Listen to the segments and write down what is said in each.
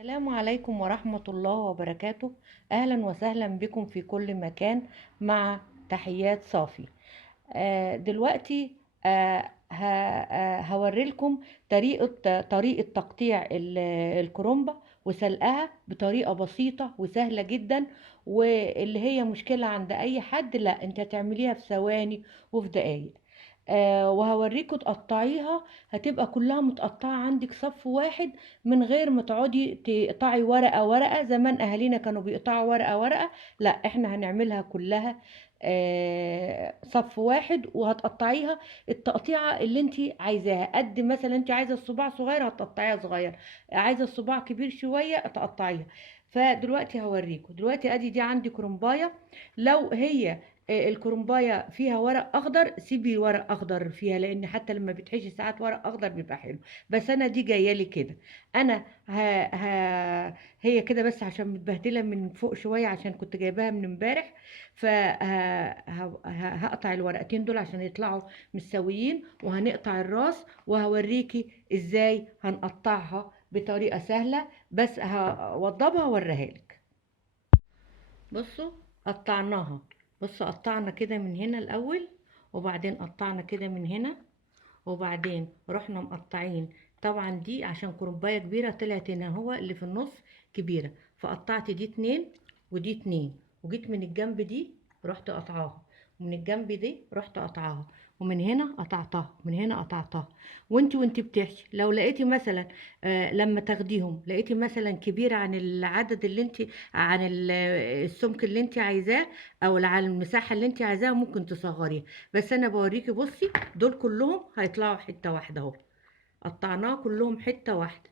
السلام عليكم ورحمة الله وبركاته. أهلا وسهلا بكم في كل مكان مع تحيات صافي. دلوقتي هوريلكم طريقة تقطيع الكرنبة وسلقها بطريقة بسيطة وسهلة جدا، واللي هي مشكلة عند أي حد لا انت تعمليها في ثواني وفي دقايق. وهوريكوا تقطعيها، هتبقى كلها متقطعة عندك صف واحد من غير ما تقعدي تقطعي ورقة ورقة. زمان أهالينا كانوا بيقطعوا ورقة ورقة، لا احنا هنعملها كلها صف واحد، وهتقطعيها التقطيعة اللي انت عايزاها. قد مثلا انت عايزة الصباع صغير هتقطعيها صغير، عايزة الصباع كبير شوية تقطعيها. فدلوقتي هوريكم. دلوقتي ادي دي عندي كرنباية. لو هي الكرنباية فيها ورق اخضر سيبي ورق اخضر فيها، لان حتى لما بتحشي ساعات ورق اخضر بيبقى حلو. بس انا دي جايه لي كده. انا هي كده بس عشان متبهدله من فوق شويه عشان كنت جايباها من امبارح. فهقطع الورقتين دول عشان يطلعوا مستويين، وهنقطع الراس وهوريكي ازاي هنقطعها بطريقه سهله. بس هوضبها واوريها لك. بصوا قطعناها. بصوا قطعنا كده من هنا الاول، وبعدين قطعنا كده من هنا، وبعدين رحنا مقطعين. طبعا دي عشان كرنبايه كبيره طلعت هنا هو اللي في النص كبيره، فقطعت دي اتنين ودي اتنين، وجيت من الجنب دي رحت قطعاها، ومن الجنب دي رحت قطعاها، ومن هنا قطعتها، ومن هنا قطعتها. وانت بتحشي لو لقيتي مثلا لما تاخديهم لقيتي مثلا كبيره عن العدد اللي انت عن السمك اللي انت عايزاه، او على المساحه اللي انت عايزاها، ممكن تصغريها. بس انا بوريكي. بصي دول كلهم هيطلعوا حته واحده اهو، قطعناه كلهم حته واحده،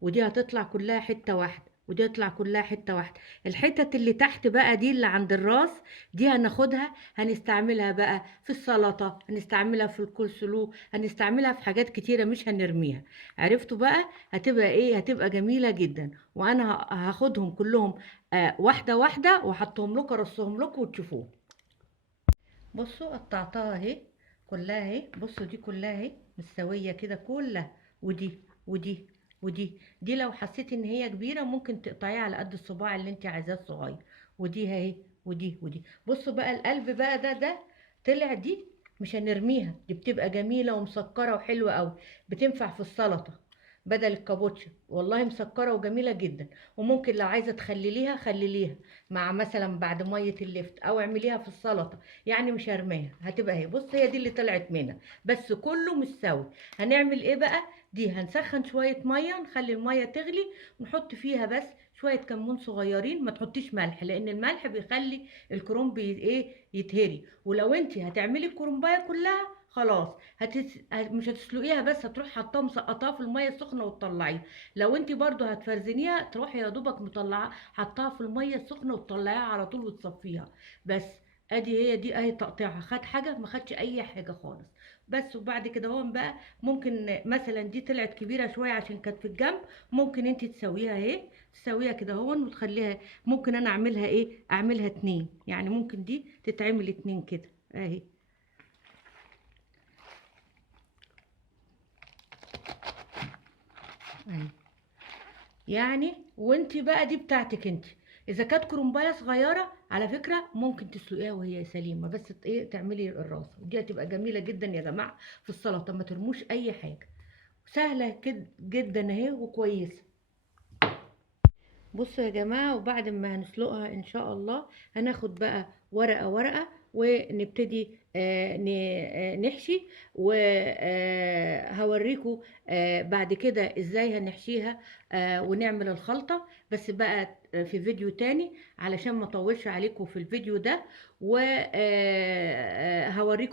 ودي هتطلع كلها حته واحده، ودي هتطلع كلها حته واحده. الحتت اللي تحت بقى دي اللي عند الراس دي هناخدها، هنستعملها بقى في السلطه، هنستعملها في الكولسلو، هنستعملها في حاجات كتيره مش هنرميها. عرفتوا بقى؟ هتبقى ايه؟ هتبقى جميله جدا. وانا هاخدهم كلهم واحده واحده، وحطهم لكم ارصهم لكم وتشوفوه. بصوا قطعتها اهي كلها اهي. بصوا دي كلها اهي مستويه كده كلها، ودي ودي ودي لو حسيتي ان هي كبيره ممكن تقطعيها على قد الصباع اللي انت عايزاه الصغير. ودي اهي ودي. بصوا بقى القلب بقى ده طلع. دي مش هنرميها، دي بتبقى جميله ومسكره وحلوه قوي، بتنفع في السلطه بدل الكابوتشا. والله مسكره وجميله جدا. وممكن لو عايزه تخلليها خلليها مع مثلا بعد ميه اللفت، او اعمليها في السلطه. يعني مش هرميها، هتبقى اهي. بص هي دي اللي طلعت منها، بس كله مستوي. هنعمل ايه بقى؟ دي هنسخن شويه ميه، نخلي الميه تغلي، ونحط فيها بس شويه كمون صغيرين. ما تحطيش ملح، لان الملح بيخلي الكرنب ايه يتهري. ولو انت هتعملي الكرنبايه كلها خلاص مش هتسلقيها، بس هتروح حطاها مسقطاها في الميه السخنه وتطلعيها. لو انت برضو هتفرزنيها تروحي يا دوبك مطلعه حطاها في الميه السخنه وتطلعيها على طول وتصفيها بس. ادي هي دي اهي تقطيعها. خد حاجه؟ ما خدش اي حاجه خالص. بس. وبعد كده هون بقى ممكن مثلا دي طلعت كبيره شويه عشان كانت في الجنب، ممكن انت تسويها اهي، تسويها كده هون وتخليها. ممكن انا اعملها ايه؟ اعملها اتنين، يعني ممكن دي تتعمل اتنين كده اهي. اهي يعني. وانت بقى دي بتاعتك انت. اذا كانت كرنبايه صغيره على فكره ممكن تسلقيها وهي سليمه، بس ايه تعملي الراس، ودي هتبقى جميله جدا يا جماعه في السلطه. ما ترموش اي حاجه، سهله كده جدا اهي وكويسه. بصوا يا جماعة، وبعد ما هنسلقها ان شاء الله هناخد بقى ورقة ورقة، ونبتدي نحشي. وهوريكم بعد كده ازاي هنحشيها ونعمل الخلطة. بس بقى في فيديو تاني علشان ما اطولش عليكم في الفيديو ده. وهوريكم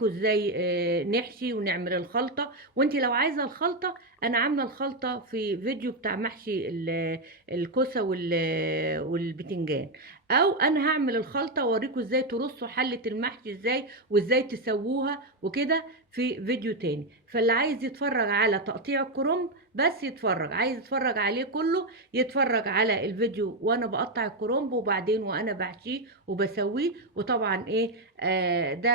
ازاي نحشي ونعمل الخلطة. وانت لو عايزة الخلطة، انا عاملة الخلطة في فيديو بتاع محشي الكوسه والبتنجان. او انا هعمل الخلطه واوريكم ازاي ترصوا حله المحشي ازاي، وازاي تسووها وكده في فيديو تاني. فاللي عايز يتفرج على تقطيع الكرنب بس يتفرج، عايز يتفرج عليه كله يتفرج على الفيديو وانا بقطع الكرنب وبعدين وانا بحشيه وبسويه. وطبعا ايه ده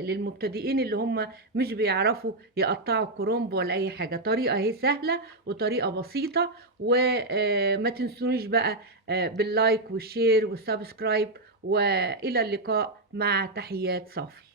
للمبتدئين اللي هم مش بيعرفوا يقطعوا الكرنب ولا اي حاجة. طريقة هي سهلة وطريقة بسيطة. وما تنسونيش بقى باللايك والشير والسبسكرايب، والى اللقاء مع تحيات صافي.